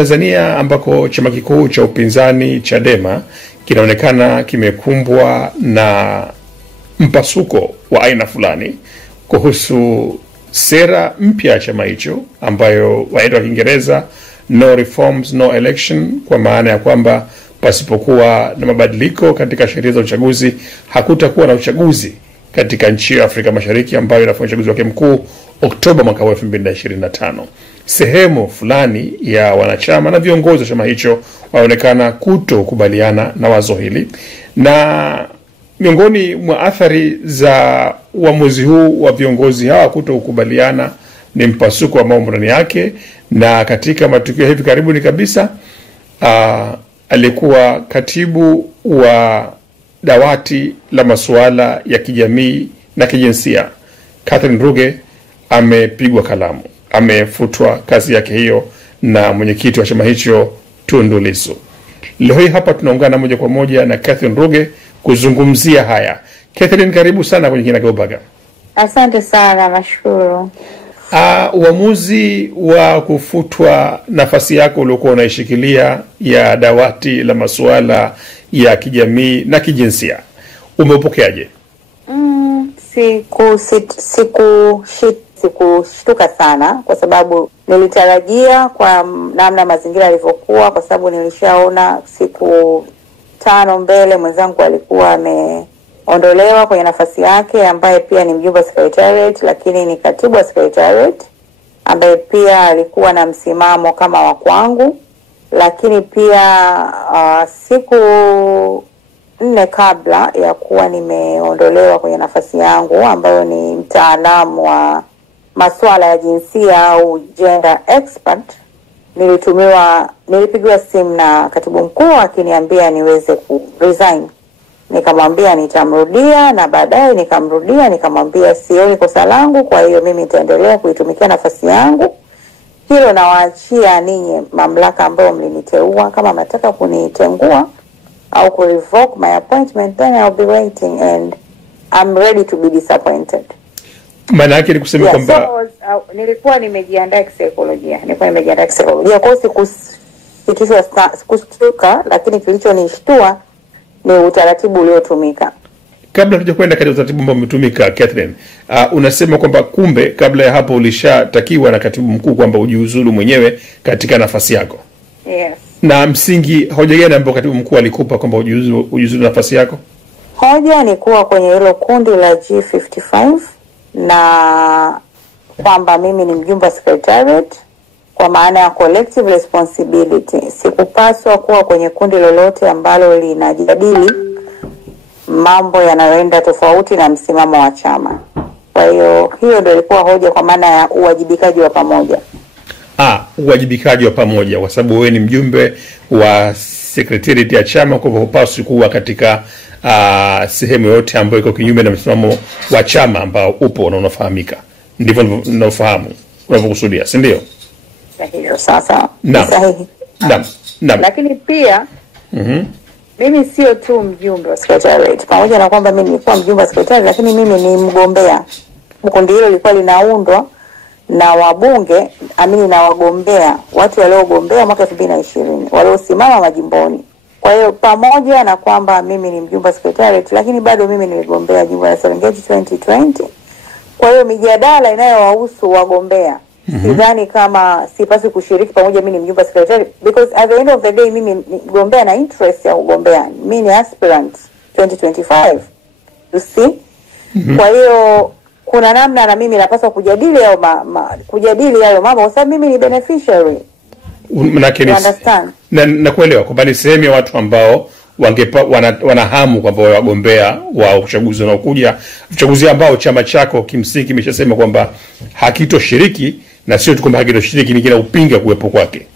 Tanzania ambako chama kikuu cha upinzani Chadema kinaonekana kimekumbwa na mpasuko wa aina fulani kuhusu sera mpya ya chama hicho ambayo waitwa Kiingereza no reforms no election, kwa maana ya kwamba pasipokuwa na mabadiliko katika sheria za uchaguzi hakutakuwa na uchaguzi katika nchi ya Afrika Mashariki ambayo inafanya uchaguzi wake mkuu Oktoba mwaka 2025. Sehemu fulani ya wanachama na viongozi wa chama hicho waonekana kutokubaliana na wazo hili, na miongoni mwa athari za uamuzi huu wa viongozi hawa kutokubaliana ni mpasuko wa mambo ndani yake. Na katika matukio hivi karibuni kabisa, alikuwa katibu wa dawati la masuala ya kijamii na kijinsia Catherine Ruge amepigwa kalamu, amefutwa kazi yake hiyo na mwenyekiti wa chama hicho Tundu Lissu. Leo hii hapa tunaungana moja kwa moja na Catherine Ruge kuzungumzia haya. Catherine, karibu sana kwenye Kinagaubaga. Asante sana, nashukuru. Uamuzi wa kufutwa nafasi yako uliokuwa unaishikilia ya dawati la masuala ya kijamii na kijinsia umeupokeaje? Sikushtuka sana, kwa sababu nilitarajia kwa namna mazingira yalivyokuwa, kwa sababu nilishaona siku 5 mbele mwenzangu alikuwa ameondolewa kwenye nafasi yake, ambaye pia ni mjumbe wa secretariat, lakini ni katibu wa secretariat ambaye pia alikuwa na msimamo kama wa kwangu. Lakini pia siku 4 kabla ya kuwa nimeondolewa kwenye nafasi yangu, ambayo ni mtaalamu wa masuala ya jinsia au gender expert, nilipigiwa simu na katibu mkuu akiniambia niweze ku-resign. Nikamwambia nitamrudia, na baadaye nikamwambia sioni kosa langu, kwa hiyo mimi nitaendelea kuitumikia nafasi yangu. Hilo nawaachia ninyi mamlaka ambayo mliniteua. Kama mnataka kunitengua au ku-revoke my appointment, then I'll be waiting and I'm ready to be disappointed. Maana yake ni kusema kwamba nilikuwa nimejiandaa kisaikolojia. Kwa hiyo sikushtuka, lakini kilichonishtua ni utaratibu uliotumika. Kabla tujakwenda katika utaratibu ambao umetumika, Catherine, unasema kwamba kumbe kabla ya hapo ulishatakiwa na katibu mkuu kwamba ujiuzulu mwenyewe katika nafasi yako. Yes. Na msingi hoja gani ambayo katibu mkuu alikupa kwamba ujiuzulu nafasi yako? Hoja ni kuwa kwenye hilo kundi la G55 na kwamba mimi ni mjumbe wa secretariat, kwa maana ya collective responsibility. Sikupaswa kuwa kwenye kundi lolote ambalo linajadili mambo yanayoenda tofauti na msimamo wa chama. Kwa hiyo ndio ilikuwa hoja, kwa maana ya uwajibikaji wa pamoja. Uwajibikaji wa pamoja, kwa sababu wewe ni mjumbe wa secretariat ya chama, kwa hivyo hupaswi kuwa katika sehemu yote ambayo iko kinyume na msimamo wa chama ambao upo na unafahamika. Ndivyo ninaofahamu unavyokusudia, si ndio? Sahihi. Sasa sahihi. Naam. Lakini pia mimi sio tu mjumbe wa secretariat. Pamoja na kwamba mimi nilikuwa mjumbe wa secretariat, lakini mimi ni mgombea. Kundi hilo lilikuwa linaundwa na wabunge, na wagombea, watu waliogombea mwaka 2020, waliosimama majimboni. Kwa hiyo pamoja na kwamba mimi ni mjumbe wa secretariat, lakini bado mimi niligombea jimbo la Serengeti 2020. Kwa hiyo mijadala inayowahusu wagombea, sidhani kama sipaswi kushiriki pamoja mimi ni mjumbe wa secretariat, because at the end of the day mimi ni mgombea na interest ya ugombea. Mimi ni aspirant 2025. You see? Kwa hiyo kuna namna na mimi napaswa kujadili hayo mambo, kwa sababu mimi ni beneficiary. Na kuelewa kwamba ni sehemu ya watu ambao wanahamu kwamba wagombea wa uchaguzi unaokuja, uchaguzi ambao chama chako kimsingi kimeshasema kwamba hakitoshiriki, na sio tu kwamba hakitoshiriki, ni kila upinga kuwepo kwake.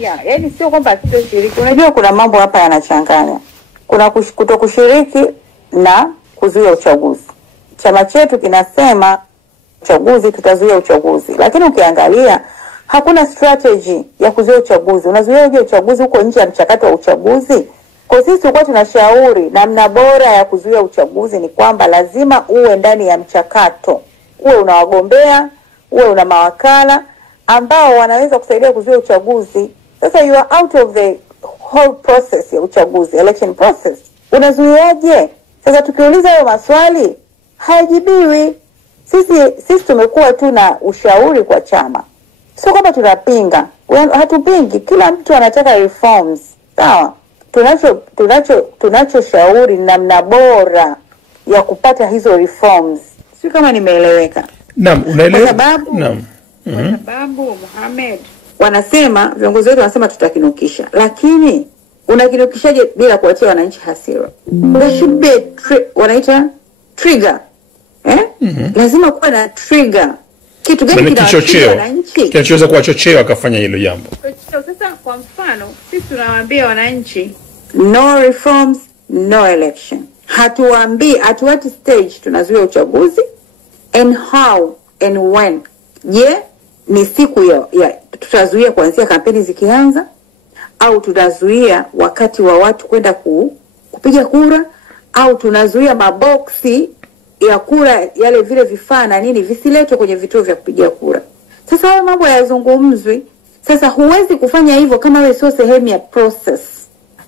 Yaani sio kwamba hakitoshiriki. Unajua kuna mambo hapa yanachanganya. Kuna kutokushiriki na kuzuia uchaguzi. Chama chetu kinasema uchaguzi, tutazuia uchaguzi. Lakini ukiangalia hakuna strategy ya kuzuia uchaguzi. Unazuia uchaguzi huko nje ya mchakato wa uchaguzi. Kwa sisi tulikuwa tunashauri namna bora ya kuzuia uchaguzi ni kwamba lazima uwe ndani ya mchakato. Uwe unawagombea, uwe una mawakala ambao wanaweza kusaidia kuzuia uchaguzi. Sasa you are out of the whole process ya uchaguzi, election process. Unazuiaje? Sasa tukiuliza hayo maswali hayajibiwi. Sisi tumekuwa tu na ushauri kwa chama. Sio kama tunapinga. Hatupingi. Kila mtu anataka reforms. Sawa? Tunachoshauri namna bora ya kupata hizo reforms. Sio kama nimeeleweka. Naam, unaelewa? Kwa sababu kwa sababu Mohamed wanasema, viongozi wetu wanasema tutakinukisha. Lakini unakinukishaje bila kuwatia wananchi hasira? There should be wanaita trigger. Lazima kuwa na trigger. Kitu gani kinachochea wananchi? Kinachoweza kuwachochea wakafanya hilo jambo. Sasa kwa mfano, sisi tunawaambia wananchi no reforms, no election. Hatuwati stage tunazuia uchaguzi, and how and when. Ni siku ya tutazuia kuanzia kampeni zikianza, au tunazuia wakati wa watu kwenda kupiga kura, au tunazuia maboksi ya kura, yale vile vifaa na nini visiletwe kwenye vituo vya kupigia kura. Sasa hayo mambo hayazungumzwi. Sasa huwezi kufanya hivyo kama wewe sio sehemu ya process.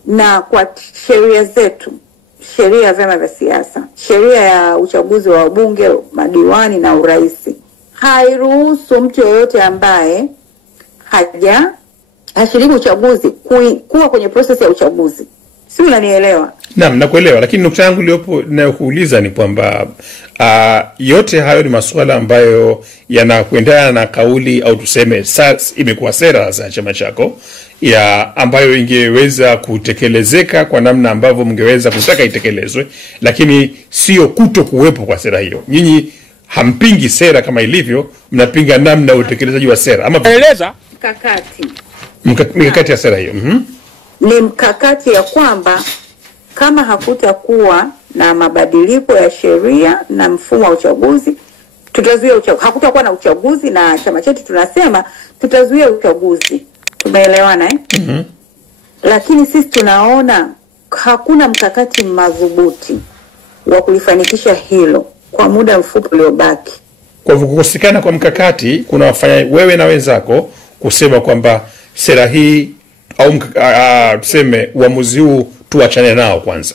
Na kwa sheria zetu, sheria ya vyama vya siasa, sheria ya uchaguzi wa wabunge, madiwani na urais, hairuhusu mtu yoyote ambaye hashiriki uchaguzi kuwa kwenye process ya uchaguzi. Si unanielewa? Naam, nakuelewa, lakini nukta yangu iliyopo ninayokuuliza ni kwamba yote hayo ni masuala ambayo yanakuendana na kauli au tuseme imekuwa sera za chama chako ya ambayo ingeweza kutekelezeka kwa namna ambavyo mngeweza kutaka itekelezwe, lakini sio kuto kuwepo kwa sera hiyo. Nyinyi hampingi sera kama ilivyo, mnapinga namna utekelezaji wa sera. Ama eleza mikakati ya sera hiyo. Ni mkakati ya kwamba kama hakutakuwa na mabadiliko ya sheria na mfumo wa uchaguzi, tutazuia uchaguzi. Hakutakuwa na uchaguzi, na chama chetu tunasema tutazuia uchaguzi. Tumeelewana Lakini sisi tunaona hakuna mkakati madhubuti wa kulifanikisha hilo kwa muda mfupi uliobaki. Kwa hivyo kukosekana kwa mkakati kuna wafanya wewe na wenzako kusema kwamba sera hii au tuseme uamuzi huu tuachane nao kwanza.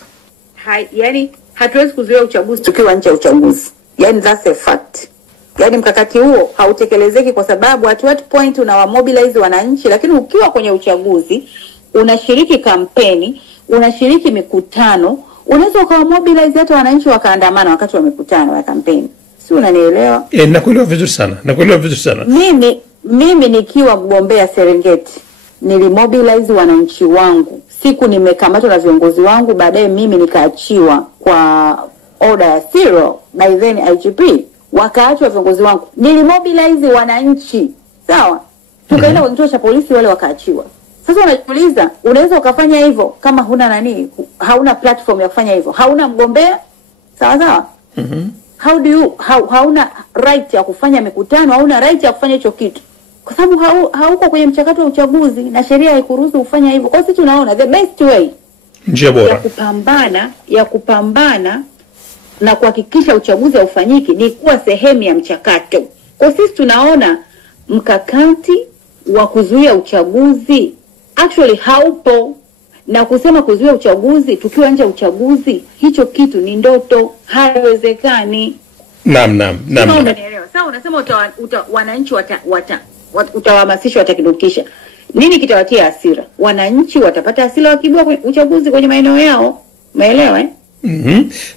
Yani hatuwezi kuzuia uchaguzi tukiwa nje ya uchaguzi. Yani that's a fact. Yani mkakati huo hautekelezeki kwa sababu at what point unawamobilize wananchi, lakini ukiwa kwenye uchaguzi unashiriki kampeni, unashiriki mikutano, unaweza ukawamobilize hata wananchi wakaandamana wakati wa mikutano ya kampeni. Si unanielewa? Nakuelewa vizuri sana. Mimi nikiwa mgombea Serengeti nilimobilize wananchi wangu. Siku nimekamatwa na viongozi wangu, baadaye mimi nikaachiwa kwa order ya Cyril, by then IGP, wakaachwa viongozi wangu. Nilimobilize wananchi. Sawa? Tukaenda kwenye kituo cha polisi, wale wakaachiwa. Sasa unajiuliza, unaweza ukafanya hivyo kama huna hauna platform ya kufanya hivyo. Hauna mgombea? Sawa? Hauna right ya kufanya mikutano, hauna right ya kufanya hicho kitu. Kwa sababu hauko kwenye mchakato wa uchaguzi na sheria haikuruhusu kufanya hivyo. Kwa sisi tunaona the best way, njia bora ya kupambana na kuhakikisha uchaguzi haufanyiki ni kuwa sehemu ya mchakato. Kwa sisi tunaona mkakati wa kuzuia uchaguzi actually haupo, na kusema kuzuia uchaguzi tukiwa nje ya uchaguzi, hicho kitu ni ndoto, haiwezekani. Naam. Sasa unasema wananchi utawahamasisha, watakinukisha. Nini kitawatia hasira? Wananchi watapata hasira wakibua uchaguzi kwenye maeneo yao. Umeelewa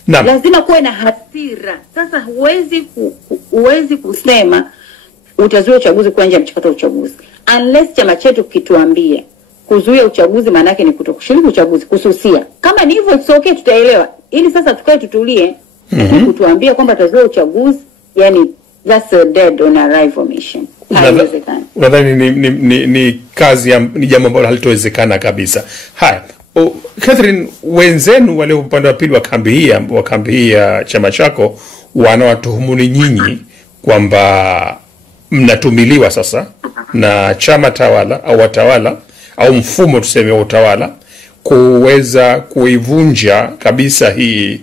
Naam. Lazima kuwe na hasira. Sasa huwezi kusema utazuia uchaguzi kwa nje ya mchakato wa uchaguzi unless chama chetu kituambie kuzuia uchaguzi maana yake ni kutokushiriki uchaguzi, kususia. Kama ni hivyo it's okay, tutaelewa. Ili sasa tukae tutulie, kutuambia kwamba tutazuia uchaguzi, yani that's a dead on arrival mission. Unadhani ni kazi ni jambo ambalo halitowezekana kabisa. Haya, Catherine, wenzenu wale upande wa pili wa kambi hii ya chama chako wanawatuhumuni nyinyi kwamba mnatumiliwa sasa na chama tawala au watawala au mfumo tuseme wa utawala kuweza kuivunja kabisa hii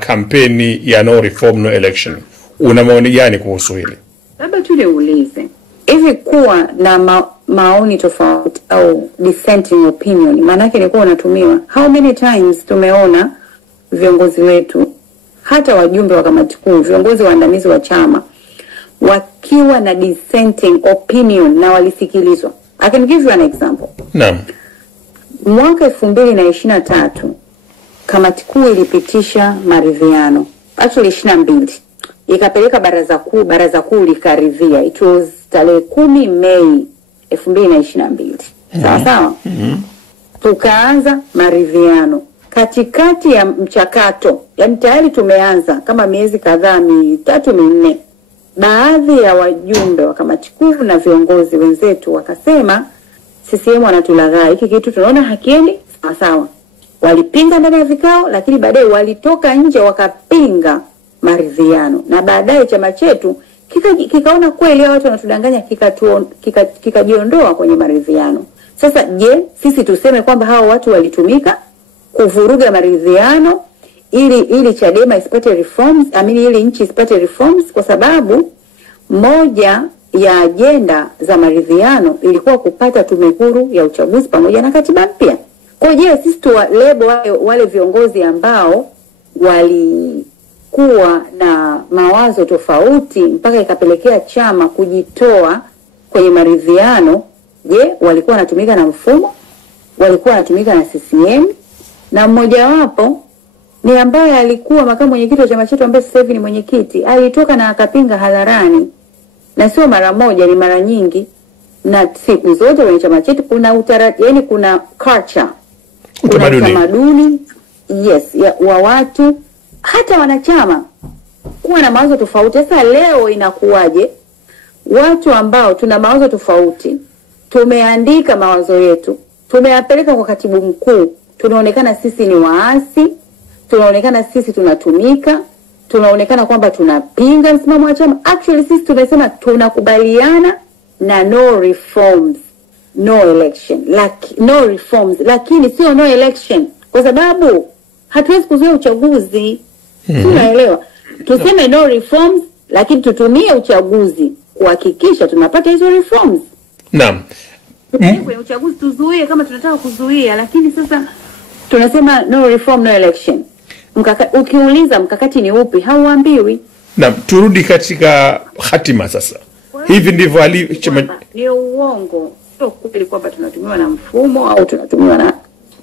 kampeni ya no reform no election. Una maoni gani kuhusu hili? Labda tu niulize, hivi kuwa na maoni tofauti au dissenting opinion, maana yake ni kuwa unatumiwa. How many times tumeona viongozi wetu, hata wajumbe wa kamati kuu, viongozi waandamizi wa chama, wakiwa na dissenting opinion na walisikilizwa. I can give you an example. Naam. Mwaka 2023 kamati kuu ilipitisha maridhiano, actually 22, ikapeleka baraza kuu likaridhia. It was tarehe 10 Mei 2022. Sawa sawa. Tukaanza maridhiano. Katikati ya mchakato, yani tayari tumeanza kama miezi kadhaa, 3-4, baadhi ya wajumbe wa kamati kuu na viongozi wenzetu wakasema CCM wanatulaghai, hiki kitu tunaona hakiendi sawa sawa. Walipinga ndani ya vikao, lakini baadaye walitoka nje wakapinga maridhiano, na baadaye chama chetu kikaona kweli hao watu wanatudanganya, kikajiondoa kwenye maridhiano. Sasa je, sisi tuseme kwamba hao watu walitumika kuvuruga maridhiano ili Chadema isipate reforms, ili nchi isipate reforms? Kwa sababu moja ya agenda za maridhiano ilikuwa kupata tume huru ya uchaguzi pamoja na katiba mpya. Kwa hiyo sisi lebo wale viongozi ambao walikuwa na mawazo tofauti mpaka ikapelekea chama kujitoa kwenye maridhiano, je, walikuwa wanatumika na mfumo? Walikuwa wanatumika na CCM? Na mmoja wapo ni ambaye alikuwa makamu mwenyekiti wa chama chetu ambaye sasa hivi ni mwenyekiti, alitoka na akapinga hadharani, na sio mara moja, ni mara nyingi, na siku zote kwenye chama chetu kuna yani kuna culture, kuna utamaduni wa watu, hata wanachama kuwa na mawazo tofauti. Sasa leo inakuwaje watu ambao tuna mawazo tofauti, tumeandika mawazo yetu, tumeyapeleka kwa katibu mkuu, tunaonekana sisi ni waasi, tunaonekana sisi tunatumika, tunaonekana kwamba tunapinga msimamo wa chama? Actually sisi tumesema tunakubaliana na no reforms, no election, no reforms, lakini sio no election, kwa sababu hatuwezi kuzuia uchaguzi. Tunaelewa. Tuseme no reforms, lakini tutumie uchaguzi kuhakikisha tunapata hizo reforms. Naam. Kwenye uchaguzi tuzuie kama tunataka kuzuia, lakini sasa tunasema no reform, no election. Ukiuliza mkakati ni upi, hauambiwi. Naam, turudi katika hatima sasa. Hivi ndivyo ni uongo, sio kweli kwamba tunatumiwa na mfumo au tunatumiwa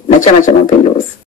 na Chama cha Mapinduzi.